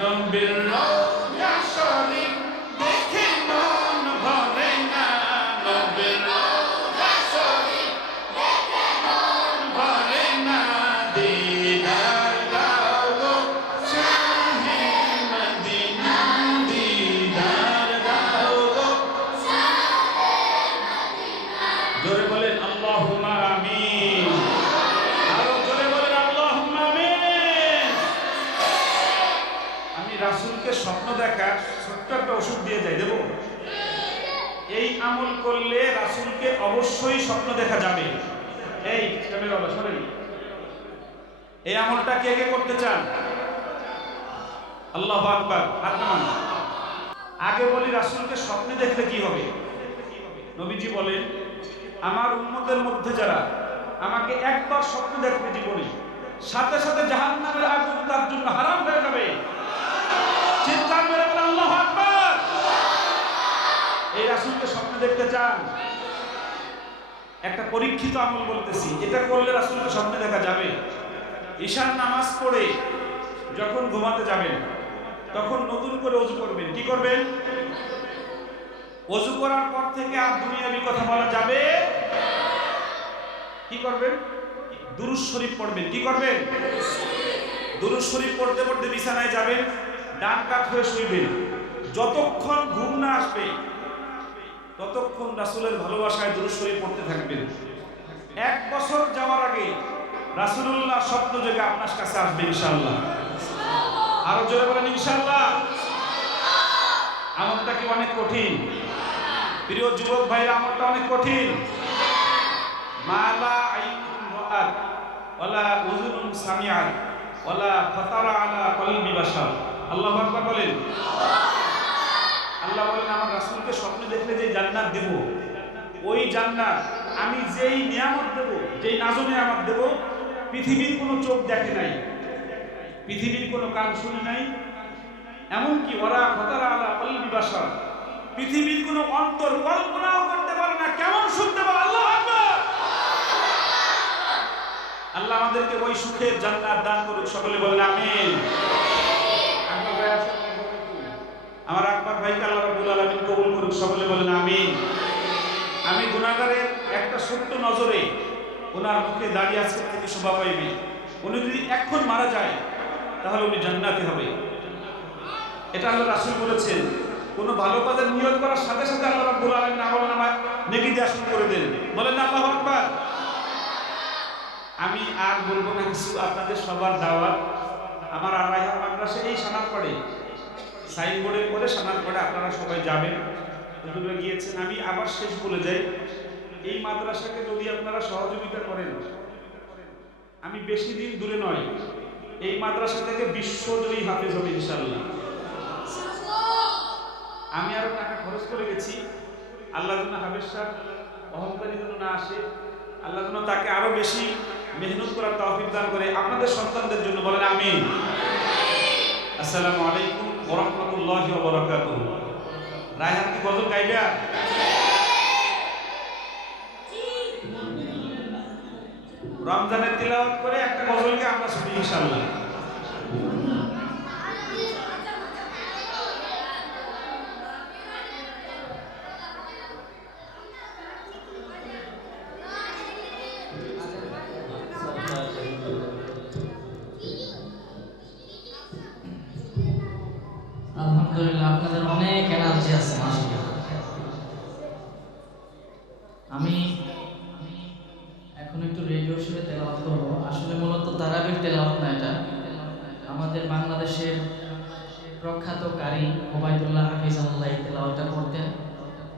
নবীর রওজা শরীফ দেখে মন ভরে না নবীর রওজা শরীফ দেখে মন ভরে না দিদার দাও গো শাহে মদিনা দিদার দাও গো শাহে মদিনা জোরে বলেন আল্লাহুম্মা আমিন আরো জোরে বলেন আল্লাহুম্মা আমিন আমি রাসূলকে স্বপ্ন দেখা ছোট্ট একটা ওষুধ দিয়ে যাই দেব এই আমল করলে রাসূলকে অবশ্যই স্বপ্ন দেখা যাবে এই ক্যামেরাওয়ালা সরেন এই আমলটা কে কে করতে চান আল্লাহু আকবার হাত নামান আগে বলি রাসূলকে স্বপ্নে দেখলে কি হবে নবীজি বলেন আমার উম্মতের মধ্যে যারা আমাকে একবার স্বপ্ন দেখবে জীবনে সাথে সাথে জাহান্নামের আগুন তার জন্য হারাম হয়ে যাবে চিৎকার মেরে বলেন আল্লাহু আকবার এই রাসূলকে স্বপ্ন দেখতে চান একটা পরীক্ষিত আমল বলতেছি এটা করলে রাসূলকে স্বপ্নে দেখা যাবে ঈশার নামাজ পড়ে যখন ঘুমাতে যাবেন তখন নতুন করে ওযু করবেন কি করবেন ওযু করার পর থেকে আর দুনিয়াবি কথা বলা যাবে কি করবেন দুরূদ শরীফ পড়বেন কি করবেন দুরূদ শরীফ পড়তে পড়তে বিছানায় যাবেন ডান কাত হয়ে শুইবেন যতক্ষণ ঘুম না আসবে ততক্ষণ রাসূলের ভালোবাসায় দুরূদ শরীফ পড়তে থাকবেন 1 বছর যাওয়ার আগে রাসূলুল্লাহ স্বপ্ন যোগে আপনার কাছে আসবে ইনশাআল্লাহ আরো জোরে বলেন ইনশাআল্লাহ আমলটা কি অনেক কঠিন প্রিয় যুবক ভাইরা আমলটা অনেক কঠিন মালা আইনুন রাআত ওয়ালা উযুনুন সামিআত ওয়ালা ফাতারা আলা কলবি বাশার আল্লাহু আকবার বলেন আল্লাহ বলেন আমার রাসূলকে স্বপ্নে দেখলে যে জান্নাত দেব ওই জান্নাত আমি যেই নিয়ামত দেব যেই নাজু নিয়ামত দেব পৃথিবীর কোনো চোখ দেখে নাই পৃথিবীর কোনো কান শুনে নাই এমনকি ওরা ফাতারা আলা কলবি বাশার পৃথিবীর কোনো অন্তর কল্পনাও করতে পারে না কেমন শুনতে পাবে আল্লাহু আকবার আল্লাহ আমাদেরকে ওই সুখের জান্নাত দান করুক সকলে বলেন আমিন আমার আকবর ভাইকে আল্লাহ রাব্বুল আলামিন কবুল করুক সকলে বলেন আমিন আমি গুনাহগারের একটা ছোট্ট নজরে ওনার মুখে দাঁড়িয়ে আজকে থেকে শোভা পাইবে উনি যদি এখন মারা যায় তাহলে উনি জান্নাতি হবে এটা আল্লাহ রাসূল বলেছেন কোন ভালো কাজের নিয়ত করার সাথে সাথে আল্লাহ রাব্বুল আলামিন আমলনামায় নেকি দেয়া শুরু করে দেন বলেন না আল্লাহু আকবার আমি আর বলবো না কিছু আপনাদের সবার দাওয়াত আমার আড়াইহার মাদ্রাসা এই সানারপাড়ে সাইনবোর্ডের পরে সানারপাড়ে আপনারা সবাই যাবেন হুজুররা গিয়েছেন আমি আবার শেষ বলে যাই এই মাদ্রাসাকে যদি আপনারা সহযোগিতা করেন আমি বেশি দিন দূরে নয় এই মাদ্রাসা থেকে বিশ্বজয়ী হাফেজ হবে ইনশাআল্লাহ আমি আরো টাকা খরচ করে গেছি। আল্লাহ যেন হাবেজ সাহেব অহংকারী যেন না আসে, আল্লাহ যেন তাকে আরো বেশি মেহনত করার তৌফিক দান করে আপনাদের সন্তানদের জন্য। বলেন আমিন। আসসালামু আলাইকুম ওয়া রাহমাতুল্লাহি ওয়া বারাকাতুহু। রায়হান কি গজল গাইবে? রমজানের তিলাওয়াত করে একটা গজলকে আমরা শুনি ইনশাআল্লাহ। আলহামদুলিল্লাহ, আপনাদের অনেক এনার্জি আছে মাশাআল্লাহ। আমি এখন একটু রেডিও সুরে তেলাওয়াত করব। আসলে মূলত তারাবির তেলাওয়াত না, এটা আমাদের বাংলাদেশের প্রখ্যাত কারি ওবায়দুল্লাহ হাফিজাহুল্লাহ এই তেলাওয়াতটা করতেন।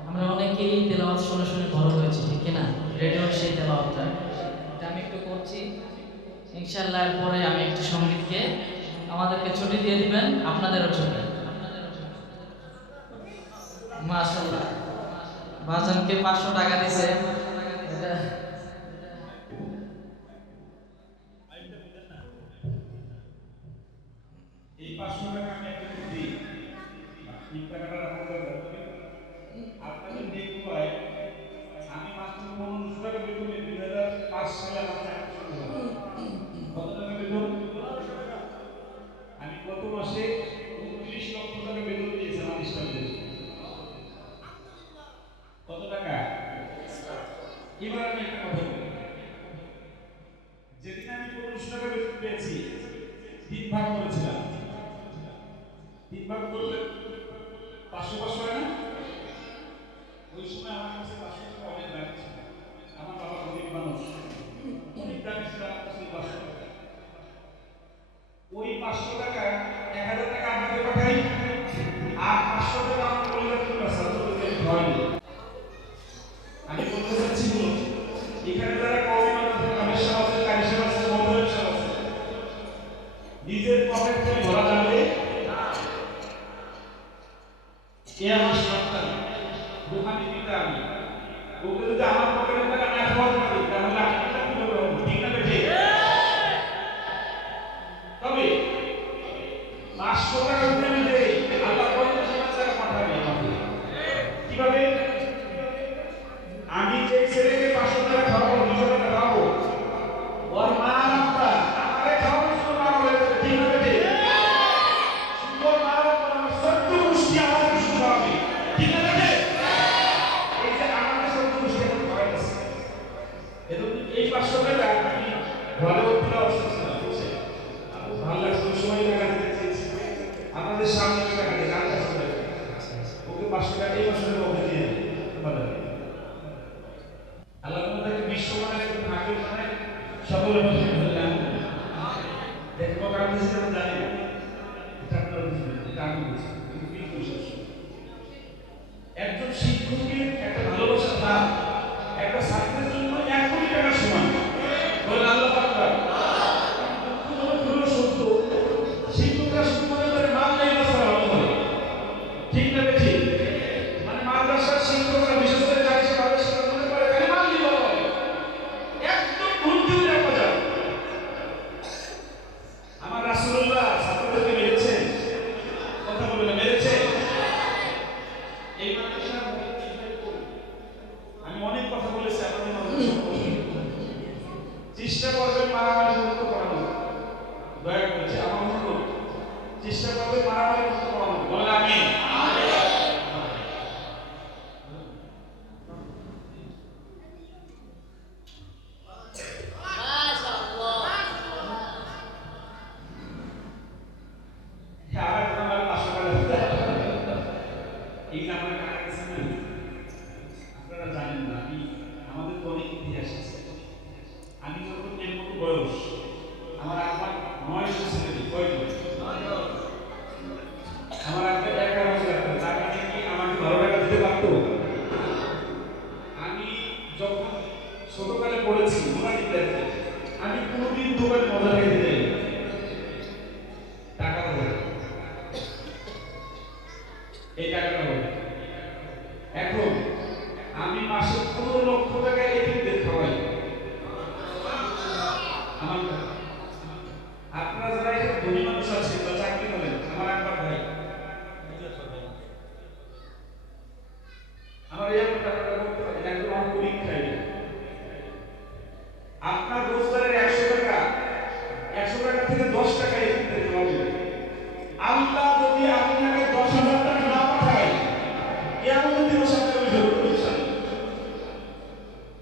আমরা অনেকেই এই তেলাওয়াত শুনে শুনে বড় হয়েছি, ঠিক কি না? রেডিওর সেই তেলাওয়াতটা এটা আমি একটু করছি ইনশাআল্লাহ। এরপরে আমি একটু সঙ্গীতকে আমাদেরকে ছুটি দিয়ে দিবেন, আপনাদেরও ছুটি। মাশাআল্লাহ, বাজানকে 500 টাকা দিছে। এটা এই 500 টাকা আমি আপনাকে দিই, এই টাকাটা আপনাদের রাখবেন। আপনাদের দেখুয়ায় আমি মাত্র 1500 টাকা বেতনে 2005 সালে আমার চাকরি শুরু হলো। কত টাকা বেতন? আমি গত মাসে 29 লক্ষ টাকা বেতন দিয়েছি আমার স্টাফদের। কত টাকা? এবার আমি একটা কথা বলি, যেদিন আমি 1500 টাকা বেতন পেয়েছি 3 ভাগ করেছিলাম। 3 ভাগ করলে 500 হয় না? ওই সময় আমার কাছে 500 টাকা অনেক দাম ছিল। আমার বাবা গরিব মানুষ, অনেক দাম ছিল আমার কাছে 500 টাকা। ওই 500 টাকা 1000 টাকা আপনাকে পাঠাই, আর 500 টাকা আমার পরিবারের কাছে হয়নি। আমি বলতে চাচ্ছি এখানে যারা কওমি মানুষ কামের সমাজের কারি সমাজের মৌলবী সমাজের নিজের পকেট থেকে ভরা যাবে এ আমার সন্তান, দোকানে দিতে আমি ওকে যদি আমার পকেটের টাকা না খাওয়াতে পারি তাহলে আমি কিভাবে হবো? ঠিক না বেঠিক? তবে 500 টাকা যদি আমি দেই, আল্লাহ 50,000 টাকা পাঠাবে আমাকে। কিভাবে? আমি যে ছেলেকে 500 টাকা খাওয়াবো, 200 টাকা খাওয়াবো, ওর মা বাবা আমারে খাওয়ানোর জন্য পাগল হয়ে যাবে। ঠিক না বেঠিক? সুন্দর মা বাবা আমার 14 গোষ্ঠী আমাদের শুধু খাওয়াবে। ঠিক না বেঠিক? এই যে আমাদের 14 গোষ্ঠী আমাদের খাওয়াইতেছে, এজন্য এই 500 টাকা আমি ঘরে দিলে অসুস্থ না বুঝছে। ভালো লাগছে ওই সময় টাকা দিতে চেয়েছি, আপনাদের সামনে টাকা দিয়ে কার কাছে দেবে? ওকে 500 টাকা এই বছরের মধ্যে দিয়ে বলেন। আল্লাহ তাআলা বিশ্বমানের একজন হাকিম মানে সকলের মধ্যে বললেন দেখো কার দিছে আমি জানি না, এটা আপনারা বুঝবেন, এটা আমি বুঝি, কিন্তু কি বিশ্বাস একজন শিক্ষকের একটা ভালোবাসা তার একটা ছাত্রের জন্য 1 কোটি টাকা সমান। বলেন আল্লাহু আকবার। সত্য শিক্ষকরা শুধু মনে করে মাল নেই বাসা ভালো করে। ঠিক না বেঠিক? মানে মাদ্রাসার শিক্ষকরা বিশেষ করে যারা মাদ্রাসা মনে করে খালি মাল দিব, একদম ভুল দিয়ে রাখা যায়। আমার রাসূলুল্লাহ ছাত্রদেরকে মেরেছে, কথা বলে না মেরেছে। এই মাদ্রাসার আমি অনেক কথা বলেছি, আপনাদের মাদ্রাসা চেষ্টা করবেন মারামারি মুক্ত করানো, দয়া করেছে আমার অনুরোধ, চেষ্টা করবেন মারামারি মুক্ত করানো। বলেন আমিন। আপনারা জানেন না, আমাদের তো অনেক ইতিহাস আছে। আমি যখন এর মতো বয়স, আমার আব্বা 900 ছেলে কয়জন? আমার আব্বা 11 রাখতেন, তার মানে কি আমাকে 12 টাকা দিতে পারতো? আমি যখন ছোটকালে পড়েছি মোনালিতে, আমি কোনোদিন দোকানে মজা খেতে যাই টাকা দেবো, এই টাকাটা হবে আমার এই টাকাটা করতে পারি না, একদম আমার পরীক্ষায় না। আপনার রোজগারের 100 টাকা থেকে 10 টাকা এদিকে হবে। আল্লাহ যদি আপনাকে 10,000 টাকা না পাঠায়, কিয়ামতের দিন আপনাকে বিজয় করতে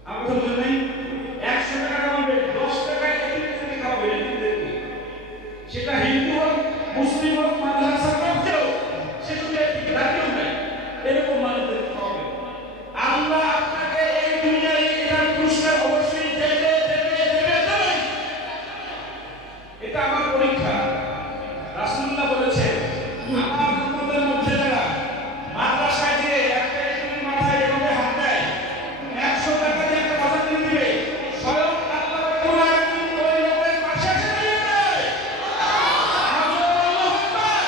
আমি তো বুঝি নাই। 100 টাকা কামাবে, 10 টাকায় এদিকে খাওয়াবে এদিকে। সেটা হিন্দু হোক, মুসলিম হোক, মাদ্রাসা হোক, কেউ সে শুধু এদিকে রাখেও নাই, এরকম মানুষদের খাওয়াবে। আল্লাহ আপনাকে এই দুনিয়ায় এটার পুরস্কার অবশ্যই দেবে। এটা আমার পরীক্ষা। রাসূলুল্লাহ বলেছেন, আমার উম্মতের মধ্যে যারা মাদ্রাসায় যে একটা এতিমের মাথায় এভাবে হাত দেয়, 100 টাকা দিয়ে একটা বাজার কিনে দিবে, স্বয়ং আল্লাহ রাব্বুল আলামিন ওই লোকের পাশে এসে দাঁড়িয়ে যায়। আল্লাহু আকবার।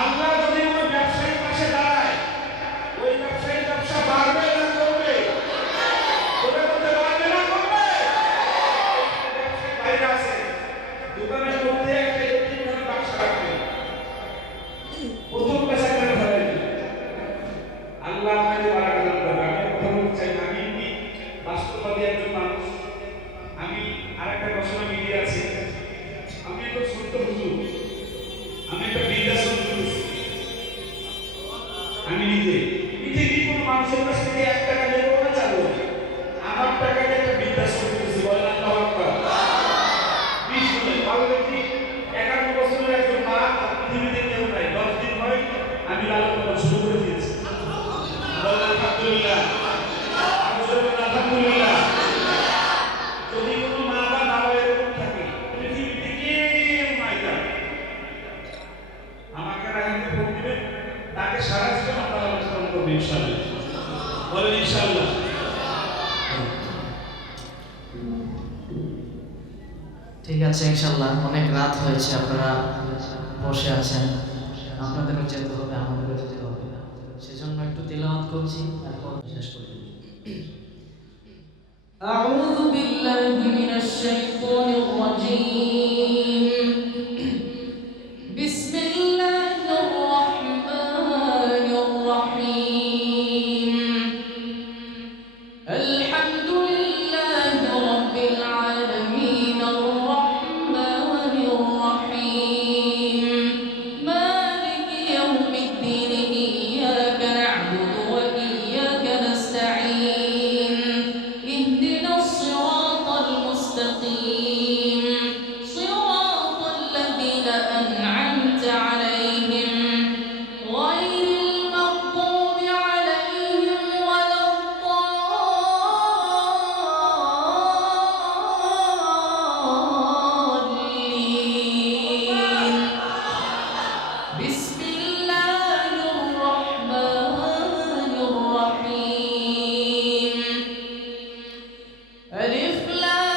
আল্লাহ যদি কোনো ব্যবসায়ীর পাশে দাঁড়ায়, ওই ব্যবসায়ীর ব্যবসা বাড়বে না কমবে? ওটা করতে পারবে না কমবে? বাইরে আছে, দোকানের মধ্যে একটা এতিম ধরে বাক্স রাখবে, প্রথম পেশা করে ধরে আল্লাহ আমাকে বারাকা দান করবে। আমি কথা বলতে চাই না, আমি এমনি বাস্তববাদী একজন মানুষ। আমি আরেকটা ঘোষণা মিডিয়া আছে, আমি একটা ছোট্ট হুজুর, আমি একটা বৃদ্ধাশ্রম খুলেছি। আমি নিজে পৃথিবীর কোনো মানুষের কাছ থেকে 1 টাকা নেবো না, চাবো না। আমার টাকা দিয়ে একটা বৃদ্ধাশ্রম খুলেছি। বলেন আল্লাহু আকবার। 20 বছর অলরেডি 51 বছরের একজন মা পৃথিবীতে কেউ নাই। 10 দিন হয় আমি লালন পালন শুরু করে দিয়েছি। বলেন আলহামদুলিল্লাহ। আমি বলবো আলহামদুলিল্লাহ। যদি কোনো মা বা বাবা এরকম থাকে, পৃথিবীতে কেউ নাই তার, আমাকে রাখতে ফোন দিবেন, তাকে সারা জীবন আপনারা অনুসরণ করবেন ইনশাআল্লাহ। বলেন ইনশাআল্লাহ। ঠিক আছে, ইনশাআল্লাহ। অনেক রাত হয়েছে, আপনারা বসে আছেন, আপনাদেরও যেতে হবে, আমাদেরও যেতে হবে, সেজন্য একটু তিলাওয়াত করছি, তারপর শেষ করি। أعوذ بالله من الشيطان الرجيم. بسم الله الرحمن الرحيم. الحمد لله رب العالمين الرحمن الرحيم مالك يوم الدين. إياك نعبد وإياك نستعين. اهدنا الصراط المستقيم صراط الذين أنعمت عليهم غير المغضوب عليهم ولا الضالين. بسم الله الرحمن الرحيم. ألف لام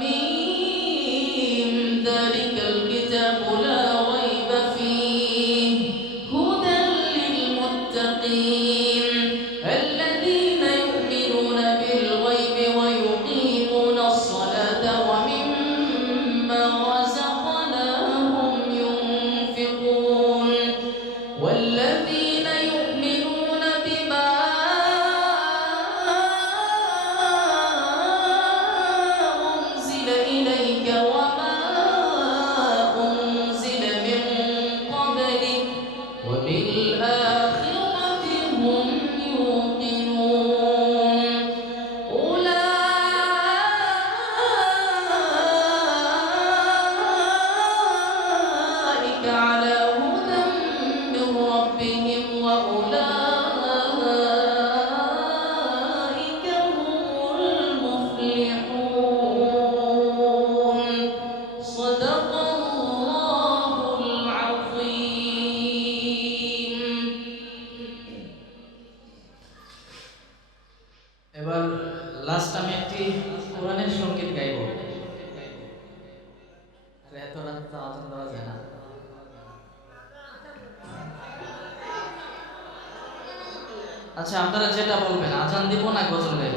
ميم. ذلك الكتاب لا ريب فيه هدى للمتقين الذين يؤمنون بالغيب ويقيمون الصلاة ومما رزقناهم ينفقون والذين يؤمنون بما أنزل إليك وما أنزل من قبلك وبالآخرة هم يوقنون. أولئك على هدى من ربهم وأولئك هم المفلحون. صدق الله العظيم. এবার লাস্ট আমি একটি কোরআনের সঙ্গীত গাইব। আর এত রাত তো আজান দেওয়া যায় না। আচ্ছা, আপনারা যেটা বলবেন, আজান দিব না গজল গাইব?